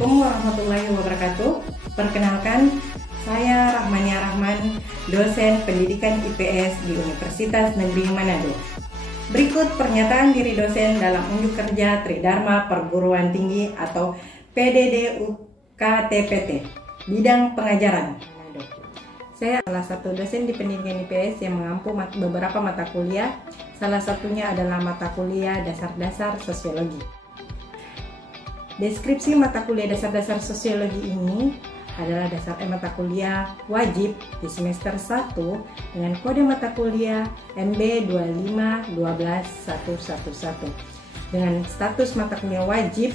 Assalamualaikum warahmatullahi wabarakatuh. Perkenalkan, saya Rahmania Rahman, dosen pendidikan IPS di Universitas Negeri Manado. Berikut pernyataan diri dosen dalam unjuk kerja Tridharma Perguruan Tinggi atau PDDUKTPT, bidang pengajaran. Saya salah satu dosen di pendidikan IPS yang mengampu beberapa mata kuliah. Salah satunya adalah mata kuliah dasar-dasar sosiologi. Deskripsi mata kuliah dasar-dasar sosiologi ini adalah mata kuliah wajib di semester 1 dengan kode mata kuliah MB 2512111. Dengan status mata kuliah wajib,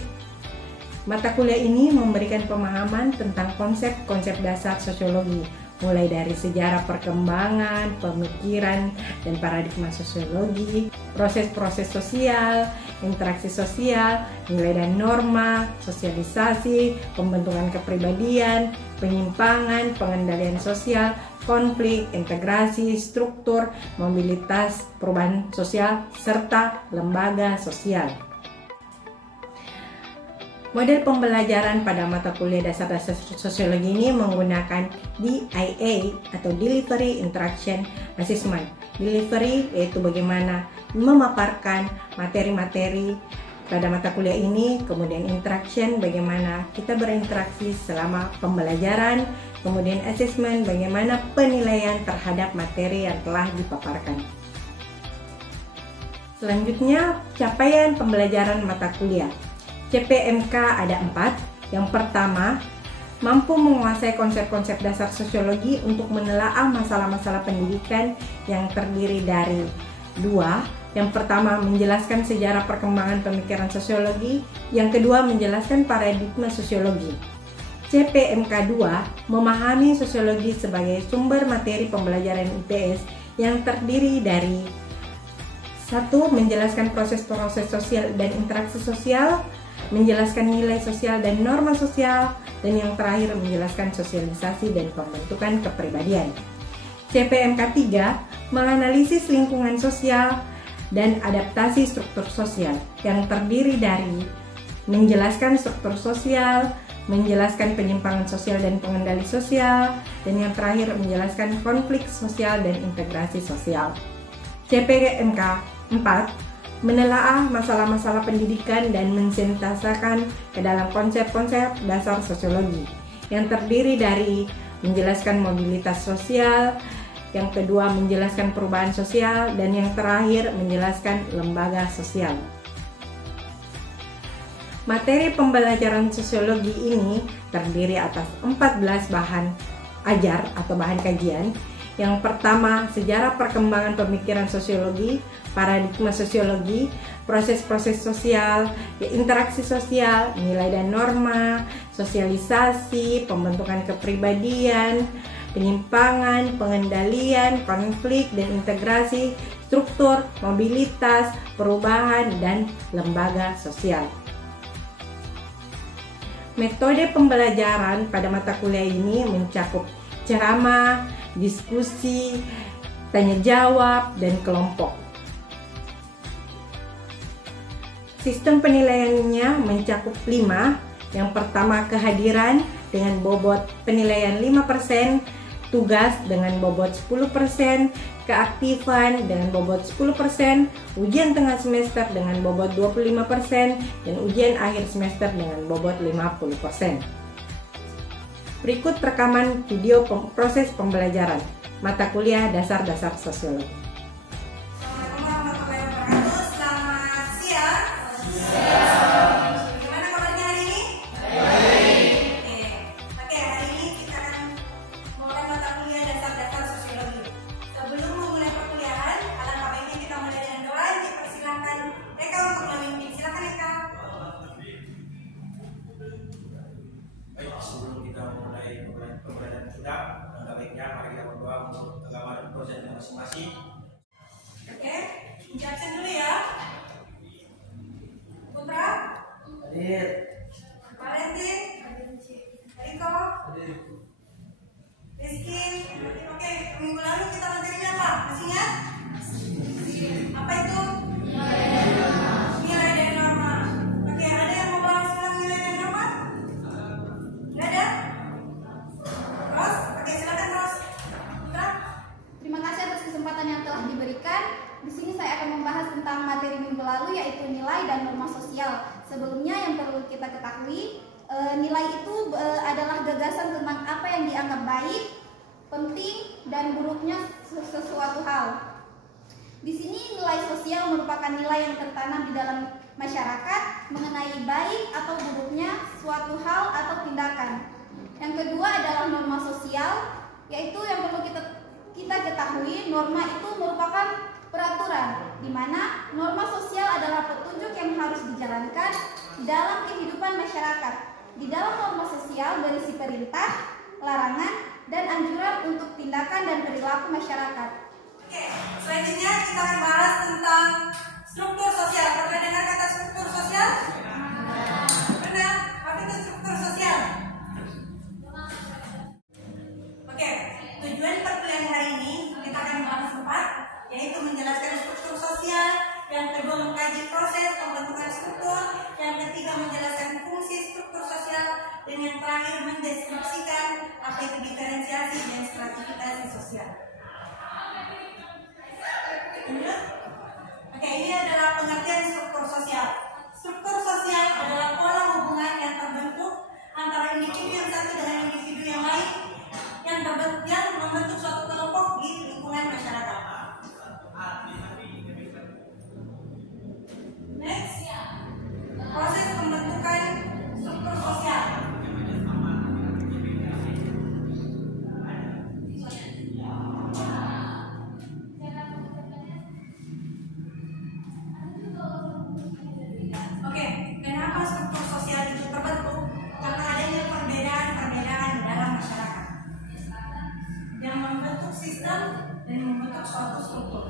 mata kuliah ini memberikan pemahaman tentang konsep-konsep dasar sosiologi, mulai dari sejarah perkembangan, pemikiran, dan paradigma sosiologi, proses-proses sosial, interaksi sosial, nilai dan norma, sosialisasi, pembentukan kepribadian, penyimpangan, pengendalian sosial, konflik, integrasi, struktur, mobilitas, perubahan sosial, serta lembaga sosial. Model pembelajaran pada mata kuliah dasar-dasar sosiologi ini menggunakan DIA atau Delivery Interaction Assessment. Delivery yaitu bagaimana memaparkan materi-materi pada mata kuliah ini, kemudian interaction bagaimana kita berinteraksi selama pembelajaran, kemudian assessment bagaimana penilaian terhadap materi yang telah dipaparkan. Selanjutnya, capaian pembelajaran mata kuliah. CPMK ada 4. Yang pertama, mampu menguasai konsep-konsep dasar sosiologi untuk menelaah masalah-masalah pendidikan yang terdiri dari 2. Yang pertama, menjelaskan sejarah perkembangan pemikiran sosiologi. Yang kedua, menjelaskan paradigma sosiologi. CPMK 2, memahami sosiologi sebagai sumber materi pembelajaran IPS yang terdiri dari 1. Menjelaskan proses-proses sosial dan interaksi sosial, menjelaskan nilai sosial dan norma sosial, dan yang terakhir menjelaskan sosialisasi dan pembentukan kepribadian. CPMK 3 menganalisis lingkungan sosial dan adaptasi struktur sosial yang terdiri dari menjelaskan struktur sosial, menjelaskan penyimpangan sosial dan pengendali sosial, dan yang terakhir menjelaskan konflik sosial dan integrasi sosial. CPMK 4 menelaah masalah-masalah pendidikan dan mensintesakan ke dalam konsep-konsep dasar sosiologi yang terdiri dari menjelaskan mobilitas sosial, yang kedua menjelaskan perubahan sosial, dan yang terakhir menjelaskan lembaga sosial. Materi pembelajaran sosiologi ini terdiri atas 14 bahan ajar atau bahan kajian. Yang pertama, sejarah perkembangan pemikiran sosiologi, paradigma sosiologi, proses-proses sosial, interaksi sosial, nilai dan norma, sosialisasi, pembentukan kepribadian, penyimpangan, pengendalian, konflik dan integrasi, struktur, mobilitas, perubahan, dan lembaga sosial. Metode pembelajaran pada mata kuliah ini mencakup ceramah, diskusi, tanya jawab, dan kelompok. Sistem penilaiannya mencakup 5. Yang pertama, kehadiran dengan bobot penilaian 5%, tugas dengan bobot 10%, keaktifan dengan bobot 10%, ujian tengah semester dengan bobot 25%, dan ujian akhir semester dengan bobot 50%. Berikut rekaman video proses pembelajaran mata kuliah dasar-dasar sosiologi. Assalamualaikum warahmatullahi wabarakatuh. Selamat siang. Gimana kabarnya hari ini? Baik. Oke, hari ini kita akan mulai mata kuliah dasar-dasar sosiologi. Sebelum memulai perkuliahan, alangkah baiknya kita mulai dengan doa. Dipersilakan Eka untuk memimpin. Silakan Eka. Baik, sebelum kita mulai pembelajaran kita, alangkah baiknya mari kita berdoa untuk agama dan proses masing-masing. nilai dan norma sosial. Sebelumnya yang perlu kita ketahui, nilai itu adalah gagasan tentang apa yang dianggap baik, penting, dan buruknya sesuatu hal. Di sini nilai sosial merupakan nilai yang tertanam di dalam masyarakat mengenai baik atau buruknya suatu hal atau tindakan. Yang kedua adalah norma sosial, yaitu yang perlu kita ketahui, norma itu merupakan peraturan, di mana norma sosial adalah petunjuk yang harus dijalankan dalam kehidupan masyarakat. Di dalam norma sosial berisi perintah, larangan, dan anjuran untuk tindakan dan perilaku masyarakat. Oke, selanjutnya kita akan bahas tentang struktur sosial. Pernah dengar kata struktur sosial? Pernah? Apa itu struktur sosial? Oke, tujuan perkuliahan hari ini kita akan bahas 4, yaitu menjelaskan struktur sosial, yang kedua mengkaji proses pembentukan struktur, yang ketiga menjelaskan fungsi struktur sosial, dan yang terakhir mendeskripsikan apa itu diferensiasi dan stratifikasi sosial. Oke, ini adalah pengertian struktur sosial. Struktur sosial adalah pola hubungan yang terbentuk antara individu yang satu dengan individu yang lain yang membentuk suatu kelompok di lingkungan masyarakat. Next, proses pembentukan struktur sosial. Oke, kenapa struktur sosial itu terbentuk? Karena adanya perbedaan-perbedaan di dalam masyarakat yang membentuk sistem dan membentuk suatu struktur.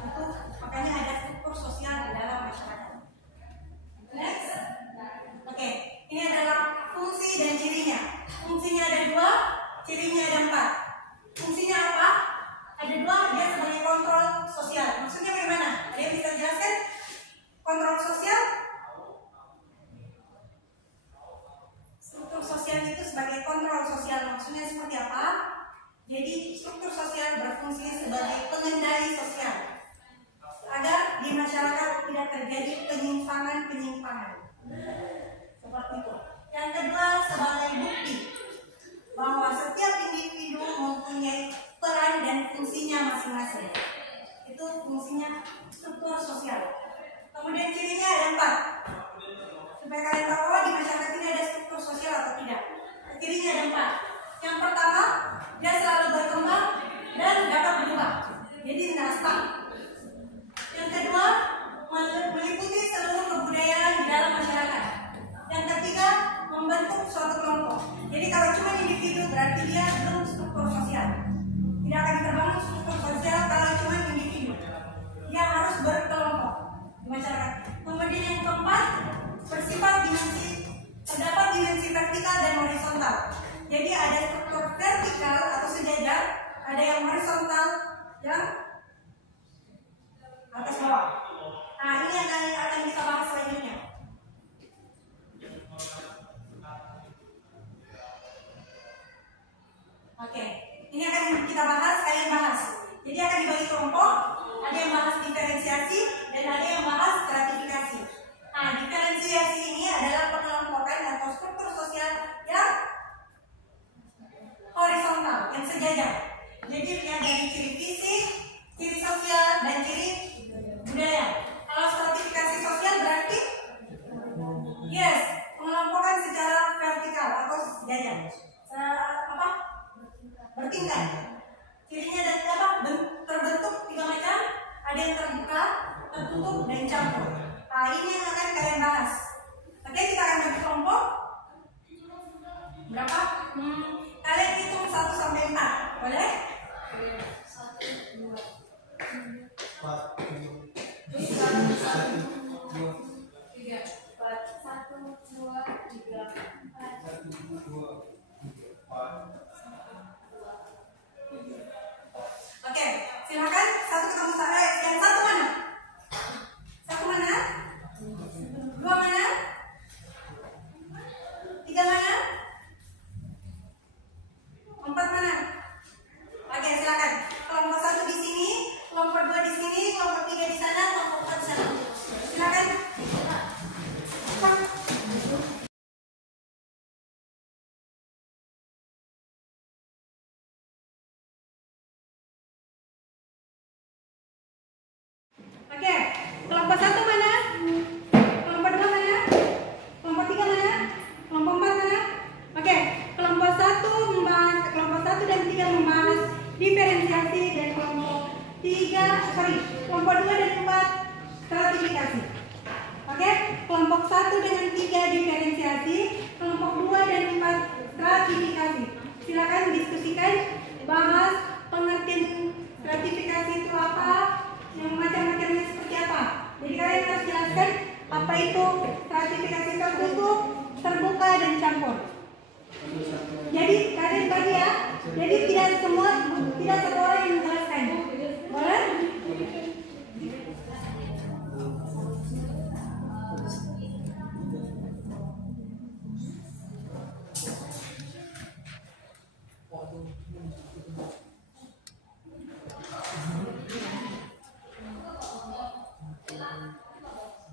Itu makanya ada struktur sosial di dalam masyarakat. Next, oke, ini adalah fungsi dan cirinya. Fungsinya ada 2, cirinya ada 4. Fungsinya apa? Ada 2, dia sebagai kontrol sosial. Maksudnya bagaimana? Ada yang bisa jelaskan? Kontrol sosial? Struktur sosial itu sebagai kontrol sosial. Maksudnya seperti apa? Jadi struktur sosial berfungsi sebagai pengendali sosial agar di masyarakat tidak terjadi penyimpangan-penyimpangan. Seperti itu. Yang kedua, sebagai bukti bahwa setiap individu mempunyai peran dan fungsinya masing-masing. Itu fungsinya struktur sosial. Kemudian cirinya ada 4. Supaya kalian tahu di masyarakat ini ada struktur sosial atau tidak. Cirinya ada 4. Yang pertama, dia selalu berkembang dan dapat berubah. Jadi tidak stuck. Yang kedua, meliputi seluruh kebudayaan di dalam masyarakat. Yang ketiga, membentuk suatu kelompok. Jadi kalau cuma individu berarti dia belum struktur sosial. Tidak akan terbangun struktur sosial kalau cuma individu. Dia harus berkelompok di masyarakat. Kemudian yang keempat, bersifat terdapat dimensi vertikal dan horizontal. Jadi ada struktur vertikal atau sejajar, ada yang horizontal yang atas bawah. Nah, ini yang akan kita bahas selanjutnya. Oke, ini akan kita bahas, kalian bahas. Jadi akan dibagi kelompok, ada yang bahas diferensiasi dan ada yang bahas stratifikasi. Nah, diferensiasi ini adalah pengelompokan atau struktur sosial yang horizontal, yang sejajar. Jadi yang dari ciri fisik, ciri sosial, dan ciri budaya. Kalau stratifikasi sosial berarti yes, pengelompokan secara vertikal atau sejajar. Bertingkat. Cirinya dari apa? Terbentuk 3 macam. Ada yang terbuka, tertutup, dan campur. Nah, ini yang akan kalian bahas. Oke, kita akan bagi kelompok. Berapa? Kalian hitung 1 sampai 4. Boleh? 1, 2, 3. Oke, silakan satu ketemu saya. Yang satu mana? Satu mana? 2 mana? 3 mana? 4 mana? Oke, silakan. Kelompok 1 di sini, kelompok 2 di sini, kelompok 1 mana? Kelompok 2 mana? Kelompok 3 mana? Kelompok 4 mana? Oke, kelompok 1 dan 3 membahas diferensiasi, dan kelompok 2 dan 4 stratifikasi. Oke, kelompok 1 dengan 3 diferensiasi, kelompok 2 dan 4 stratifikasi. Silakan diskusikan, bahas pengertian stratifikasi itu apa, yang macam-macamnya seperti apa. Jadi kalian harus jelaskan apa itu stratifikasi tertutup, terbuka, dan campur. Jadi kalian bagi ya. Jadi tidak semua orang yang menjelaskan. Boleh?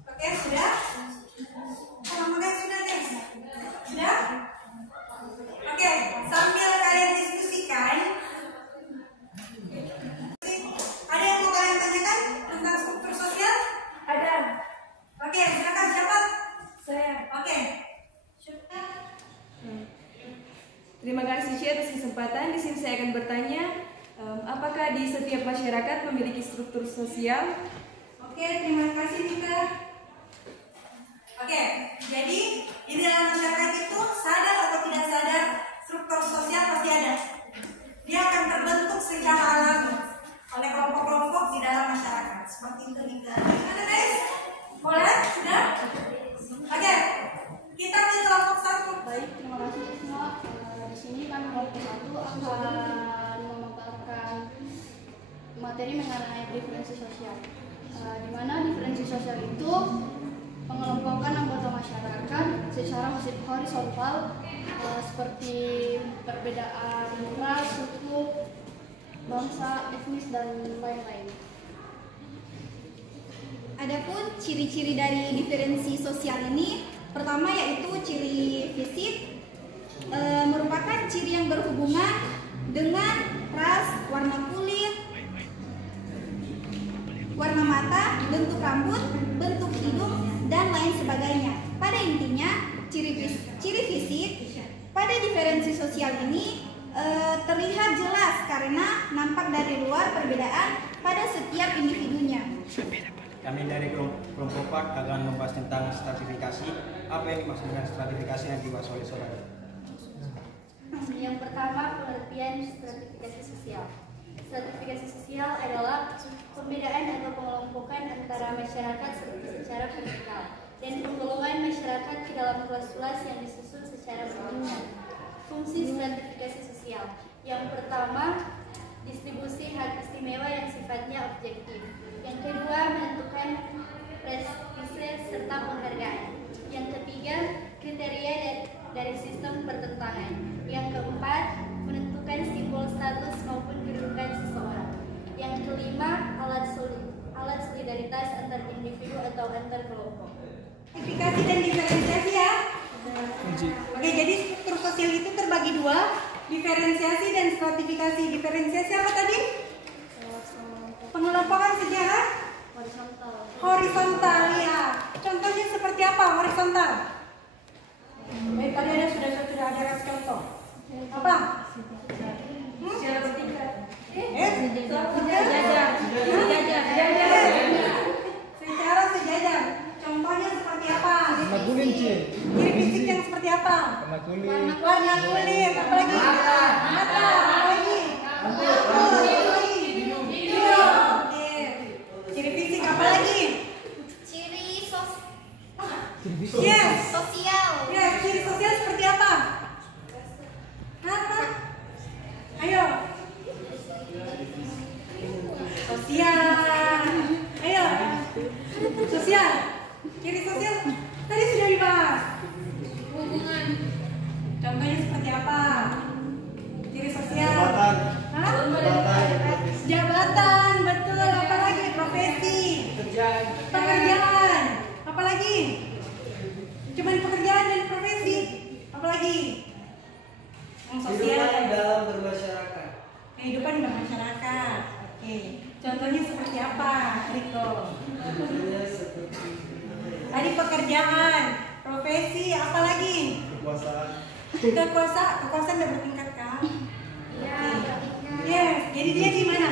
Oke, sudah? Kelompoknya sudah, guys? Sudah? Oke, sambil kalian diskusikan, ada yang mau kalian tanyakan tentang struktur sosial? Ada. Oke, silakan siapa? Saya. Oke. Terima kasih Syed atas kesempatan. Di sini saya akan bertanya, apakah di setiap masyarakat memiliki struktur sosial? Oke, terima kasih Nika. Oke, jadi di dalam masyarakat itu sadar atau tidak sadar struktur sosial pasti ada. Dia akan terbentuk secara alami oleh kelompok-kelompok di dalam masyarakat. Seperti itu Nika. Gimana guys? Boleh? Sudah? Oke, kita ke kelompok 1. Baik, terima kasih semua. Di sini kan kelompok 1 akan memaparkan materi mengenai diferensi sosial. Di mana diferensi sosial itu pengelompokan anggota masyarakat secara horizontal, seperti perbedaan ras, suku, bangsa, etnis, dan lain-lain. Adapun ciri-ciri dari diferensi sosial ini, pertama yaitu ciri fisik, merupakan ciri yang berhubungan dengan ras, warna kulit, warna mata, bentuk rambut, bentuk hidung, dan lain sebagainya. Pada intinya, ciri fisik pada diferensi sosial ini terlihat jelas karena nampak dari luar perbedaan pada setiap individunya. Kami dari kelompok 4 akan membahas tentang stratifikasi. Apa yang dimaksud dengan stratifikasi yang dibahas oleh saudara? Yang pertama, pengertian stratifikasi sosial. Stratifikasi sosial adalah pembedaan atau pengelompokan antara masyarakat secara vertikal dan penggolongan masyarakat ke dalam kelas-kelas yang disusun secara berjenjang. Fungsi stratifikasi sosial. Yang pertama, distribusi hak istimewa yang sifatnya objektif. Yang kedua, menentukan prestise serta penghargaan. Yang ketiga, kriteria dari sistem pertentangan. Yang keempat, menentukan simbol status maupun kedudukan seseorang. Yang kelima, alat solidaritas antar individu atau antar kelompok. Stratifikasi dan diferensiasi ya. Oke, jadi struktur sosial itu terbagi dua, diferensiasi dan stratifikasi. Diferensiasi apa tadi? Pengelompokan secara horizontal ya. Contohnya seperti apa horizontal? Baik, tadi sudah ada kasih contoh. Apa? Secara bertingkat. Secara sejajar. Contohnya seperti apa? Ciri fisik yang seperti apa? Warna kulit. Apa lagi? Mata. Apa lagi? Hidung. Oke. Ciri fisik apa lagi? Ciri Yes. sosial. Ya, ciri sosial seperti apa? Apa? Ayo. Sosial. Ayo. Sosial. Ciri sosial tadi sudah dibahas. Hubungan. Contohnya seperti apa? Ciri sosial. Hah? Jabatan, betul. Apalagi profesi. Pekerjaan. Apalagi? Cuman pekerjaan dan profesi. Apalagi? Yang sosial. Dalam bermasyarakat. Kehidupan bermasyarakat. Oke. Contohnya seperti apa, Riko? Contohnya seperti pekerjaan, profesi, apa lagi? Kekuasaan udah bertingkat kan? Ya, Yes, jadi dia gimana?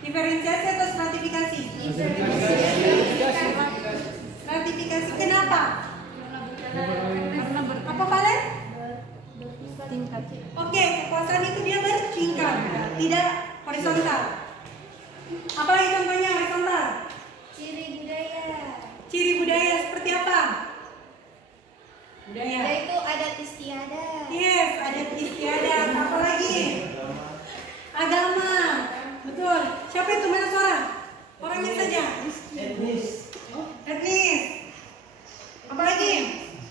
Diferensiasi atau stratifikasi? Stratifikasi kenapa? Apa Valen? Oke, kekuasaan itu dia bertingkat, tidak horizontal. Apa lagi contohnya horizontal? ciri budaya. Ciri budaya seperti apa? Budaya. Yaitu adat istiadat. Yes, adat istiadat. Apa lagi? Agama. Betul. Siapa itu? Mana suara? Orangnya saja. Etnis. Apa lagi?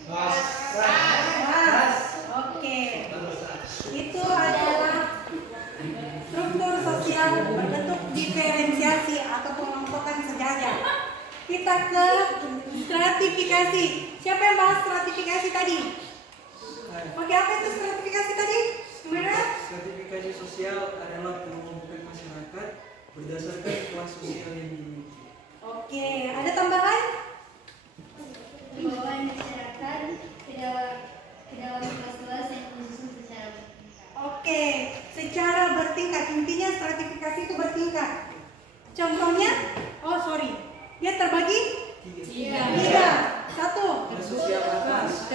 Ras. Oke. Itu adalah struktur sosial berbentuk diferensiasi atau pengelompokan sejajar. Kita ke stratifikasi. Siapa yang bahas stratifikasi tadi? Oke, apa itu stratifikasi tadi? Gimana? Stratifikasi sosial adalah pengelompokan masyarakat berdasarkan kelas sosial yang dimiliki. Oke, ada tambahan? Pembawaan masyarakat ke dalam kelas-kelas yang disusun secara bertingkat. Oke, secara bertingkat. Intinya stratifikasi itu bertingkat. Contohnya, dia terbagi tiga. Satu. Kelas sosial atas.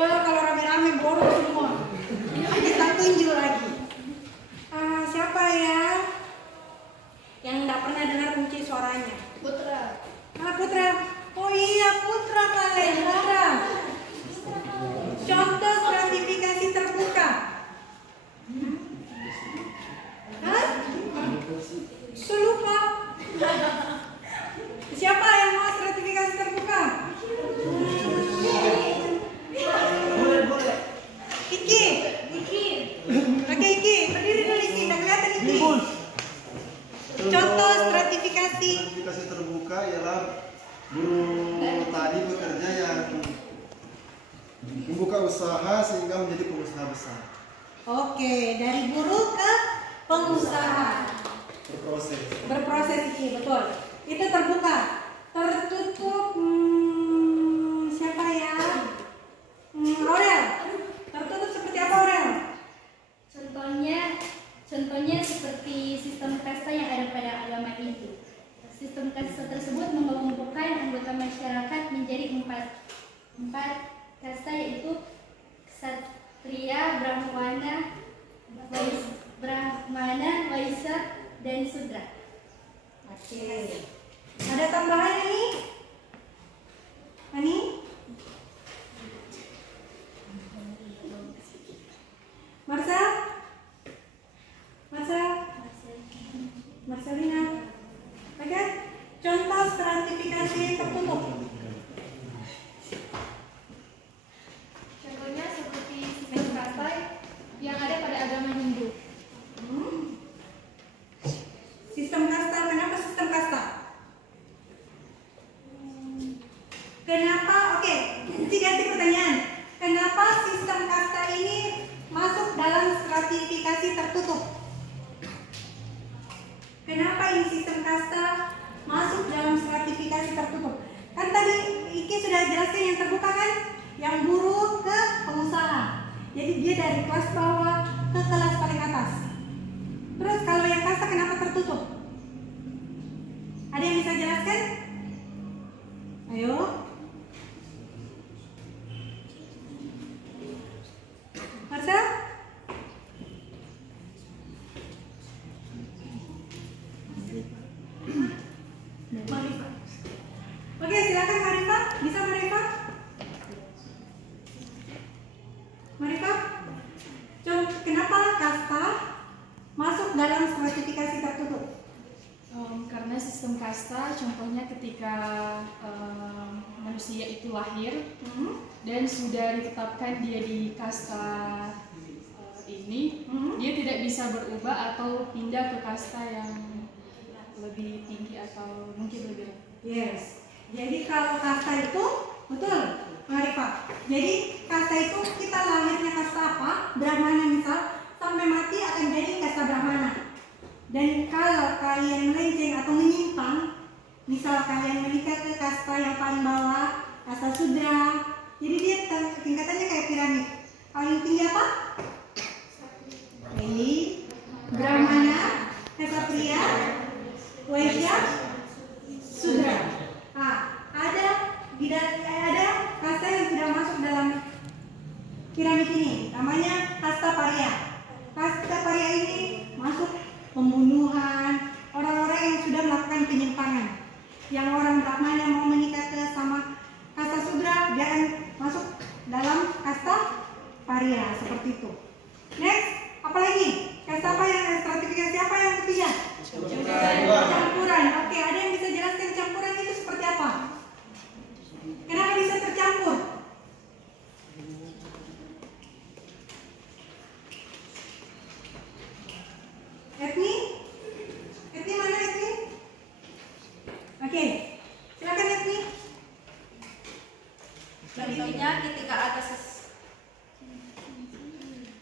Kalau rame-rame boros semua. Kita tunjuk lagi. Siapa ya yang nggak pernah dengar kunci suaranya? Putra. Putra. Oh iya, Putra kalian. Putra. Contoh stratifikasi terbuka. Selupa. Siapa yang mau stratifikasi terbuka? Iki. Oke, Iki. Berdiri dulu, Iki. Udah kelihatan, Iki. Contoh stratifikasi terbuka ialah guru tadi bekerja yang membuka usaha sehingga menjadi pengusaha besar. Oke, dari guru ke pengusaha. Berproses, Iki, betul. Itu terbuka. Tertutup, siapa ya? Aurel. Tertutup seperti apa, Aurel? Contohnya seperti sistem kasta yang ada pada agama itu. Sistem kasta tersebut mengelompokkan anggota masyarakat menjadi empat kasta, yaitu Ksatria, Brahmana, Waisya, dan Sudra. Oke. Ada tambahan ini? Ani? Marcelina. Oke. Contoh stratifikasi tertutup. Contohnya seperti sistem kasta yang ada pada agama Hindu. Sistem kasta, kenapa sistem kasta? Kenapa? Oke, ganti pertanyaan. Kenapa sistem kasta ini masuk dalam stratifikasi tertutup? Kenapa ini sistem kasta masuk dalam stratifikasi tertutup? Kan tadi Iki sudah jelaskan yang terbuka kan? Yang guru ke pengusaha. Jadi dia dari kelas bawah ke kelas paling atas. Terus kalau yang kasta kenapa tertutup? Ada yang bisa jelaskan? Ayo. Marcel? Marifa. Oke, silakan Marifa. Bisa Marifa? Marifa? Kenapa kasta masuk dalam stratifikasi tertutup? Karena sistem kasta, contohnya ketika manusia itu lahir dan sudah ditetapkan dia di kasta ini, dia tidak bisa berubah atau pindah ke kasta yang lebih tinggi atau mungkin lebih. Yes. Jadi kalau kasta itu betul, Marifa. Jadi kasta itu kita lahirnya kasta apa? Brahmana misal, sampai mati akan Dan kalau kalian melenceng atau menyimpang, misal kalian menikah ke kasta yang paling bawah, kasta sudra, jadi dia tingkatannya kayak piramid. Paling tinggi apa? Brahmana, Ksatria, Waisya, Sudra. Nah, ada kasta yang sudah masuk dalam piramid ini, namanya kasta Parya. Kasta Parya ini masuk pembunuhan, orang-orang yang sudah melakukan penyimpangan. Yang orang Brahmana mau menikah ke sama kasta Sudra, dia akan masuk dalam kasta Parya, seperti itu. Next, apa lagi? Kasta apa yang stratifikasi apa yang ketiga? Campuran. Oke, ada yang bisa jelaskan campuran itu seperti apa? Kenapa bisa tercampur? Etni? Etni mana Etni? Oke, silakan Etni. Contohnya ketika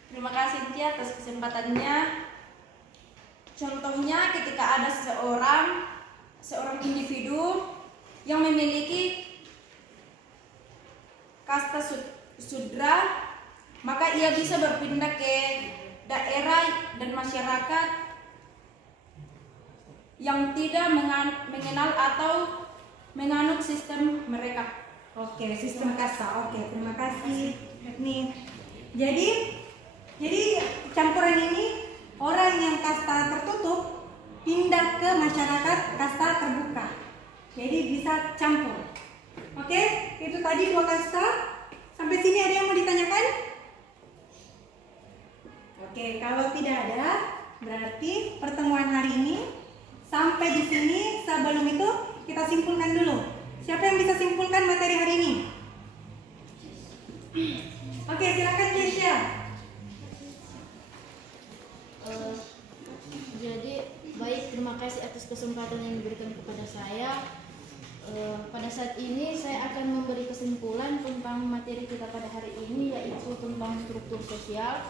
terima kasih Tia atas kesempatannya. Contohnya ketika ada seorang individu yang memiliki kasta sudra, maka ia bisa berpindah ke daerah dan masyarakat yang tidak mengenal atau menganut sistem mereka. Oke, sistem kasta. Oke, terima kasih Etni. Jadi campuran ini orang yang kasta tertutup pindah ke masyarakat kasta terbuka. Jadi bisa campur. Oke, itu tadi 2 kasta. Sampai sini ada yang mau ditanyakan? Oke, kalau tidak ada, berarti pertemuan hari ini sampai di sini. Sebelum itu kita simpulkan dulu. Siapa yang bisa simpulkan materi hari ini? Oke, silakan Jesha. Jadi baik, terima kasih atas kesempatan yang diberikan kepada saya. Pada saat ini saya akan memberi kesimpulan tentang materi kita pada hari ini, yaitu tentang struktur sosial,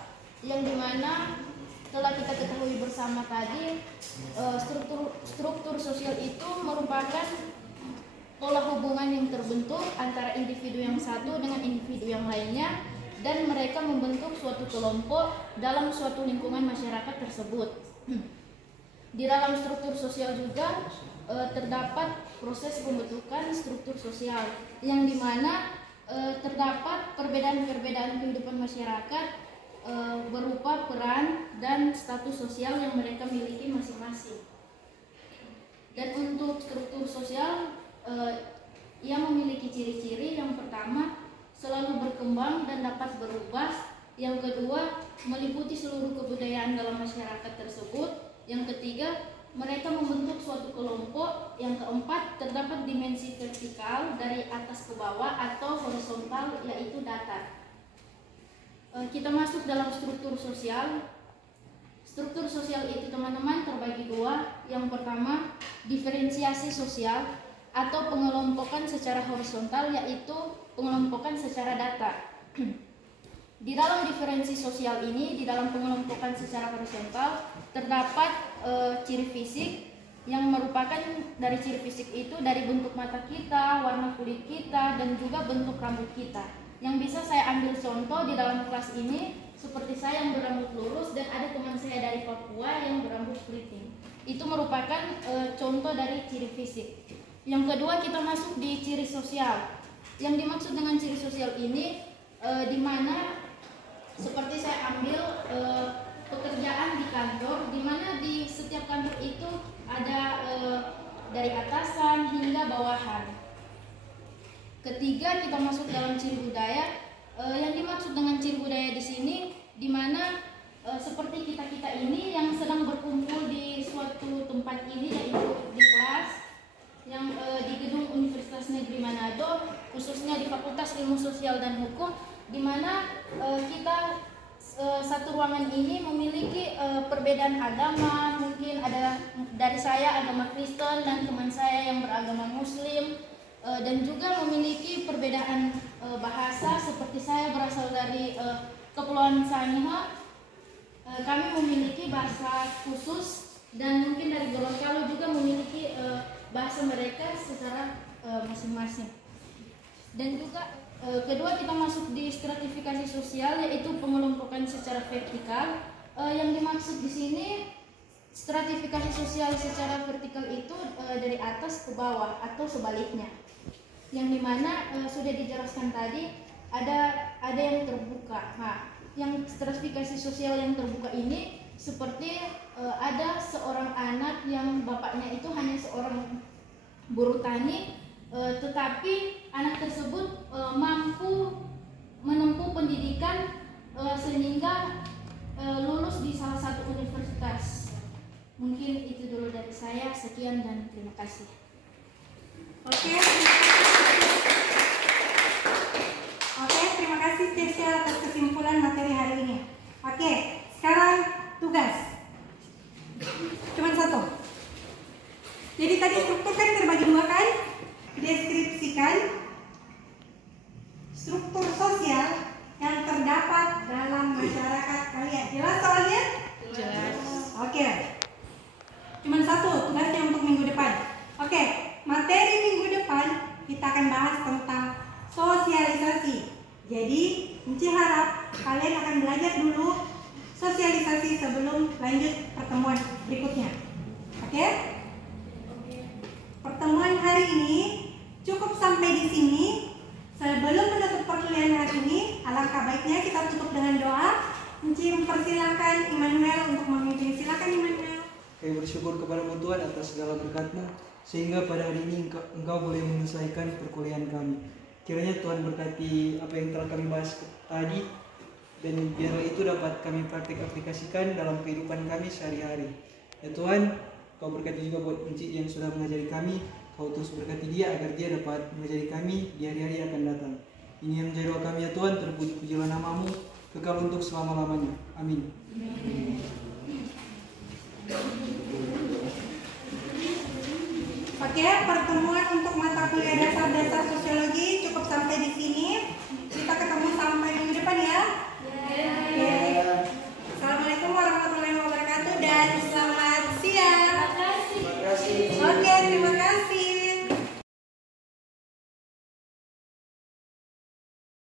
yang dimana telah kita ketahui bersama tadi, struktur sosial itu merupakan pola hubungan yang terbentuk antara individu yang satu dengan individu yang lainnya, dan mereka membentuk suatu kelompok dalam suatu lingkungan masyarakat tersebut. Di dalam struktur sosial juga terdapat proses pembentukan struktur sosial, yang dimana terdapat perbedaan-perbedaan kehidupan masyarakat berupa peran dan status sosial yang mereka miliki masing-masing. Dan untuk struktur sosial ia memiliki ciri-ciri. Yang pertama, selalu berkembang dan dapat berubah. Yang kedua, meliputi seluruh kebudayaan dalam masyarakat tersebut. Yang ketiga, mereka membentuk suatu kelompok. Yang keempat, terdapat dimensi vertikal dari atas ke bawah atau horizontal, yaitu datar. Kita masuk dalam struktur sosial. Struktur sosial itu teman-teman terbagi 2. Yang pertama, diferensiasi sosial atau pengelompokan secara horizontal, yaitu pengelompokan secara datar. Di dalam diferensi sosial ini, di dalam pengelompokan secara horizontal, terdapat ciri fisik, yang merupakan dari ciri fisik itu dari bentuk mata kita, warna kulit kita, dan juga bentuk rambut kita. Yang bisa saya ambil contoh di dalam kelas ini, seperti saya yang berambut lurus dan ada teman saya dari Papua yang berambut keriting. Itu merupakan contoh dari ciri fisik. Yang kedua, kita masuk di ciri sosial. Yang dimaksud dengan ciri sosial ini, di mana seperti saya ambil pekerjaan di kantor, di mana di setiap kantor itu ada dari atasan hingga bawahan. Ketiga, kita masuk dalam ciri budaya. Yang dimaksud dengan ciri budaya di sini, di mana seperti kita ini yang sedang berkumpul di suatu tempat ini, yaitu di kelas yang di gedung Universitas Negeri Manado, khususnya di Fakultas Ilmu Sosial dan Hukum, di mana kita satu ruangan ini memiliki perbedaan agama. Mungkin ada dari saya agama Kristen dan teman saya yang beragama Muslim, dan juga memiliki perbedaan bahasa. Seperti saya berasal dari Kepulauan Sangihe, kami memiliki bahasa khusus dan mungkin dari Gorontalo juga memiliki bahasa mereka secara masing-masing. Dan juga kedua kita masuk di stratifikasi sosial, yaitu pengelompokan secara vertikal. Yang dimaksud di sini stratifikasi sosial secara vertikal itu dari atas ke bawah atau sebaliknya. Yang dimana sudah dijelaskan tadi ada yang terbuka. Nah, yang stratifikasi sosial yang terbuka ini seperti ada seorang anak yang bapaknya itu hanya seorang buruh tani, tetapi anak tersebut mampu menempuh pendidikan sehingga lulus di salah satu universitas. Mungkin itu dulu dari saya. Sekian dan terima kasih. Oke, terima kasih Cecia atas kesimpulan materi hari ini. Oke, sekarang tugas. Cuma satu. Jadi tadi struktur kan terbagi dua kan? Deskripsikan struktur sosial yang terdapat dalam masyarakat kalian. Jelas soalnya? Jelas. Oke. Cuman satu tugasnya untuk minggu depan. Oke, materi minggu depan kita akan bahas tentang sosialisasi. Jadi, Enci harap kalian akan belajar dulu sosialisasi sebelum lanjut pertemuan berikutnya. Oke? Pertemuan hari ini cukup sampai di sini. Sebelum menutup perkuliahan hari ini, alangkah baiknya kita tutup dengan doa. Enci mempersilahkan Immanuel untuk memimpin. Silakan Immanuel. Kami bersyukur kepadamu Tuhan atas segala berkat-Mu, sehingga pada hari ini Engkau boleh menyelesaikan perkuliahan kami. Kiranya Tuhan berkati apa yang telah kami bahas tadi, dan biarlah itu dapat kami praktik aplikasikan dalam kehidupan kami sehari-hari. Ya Tuhan, Kau berkati juga buat Enci yang sudah mengajari kami. Kau terus berkati dia agar dia dapat mengajari kami di hari-hari yang akan datang. Ini yang menjadi doa kami ya Tuhan, terpuji-pujilah nama-Mu, kekal untuk selama-lamanya. Amin. Oke, pertemuan untuk mata kuliah dasar sosiologi cukup sampai di sini. Kita ketemu sampai minggu depan ya. Assalamualaikum warahmatullahi wabarakatuh dan